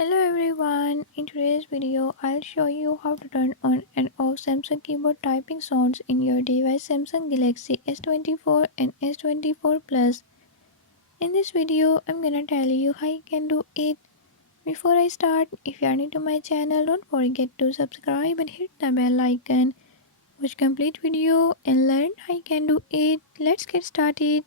Hello everyone, in today's video I'll show you how to turn on and off Samsung keyboard typing sounds in your device Samsung Galaxy S24 and S24 Plus. In this video I'm gonna tell you how you can do it. Before I start, if you are new to my channel, don't forget to subscribe and hit the bell icon. Watch complete video and learn how you can do it. Let's get started.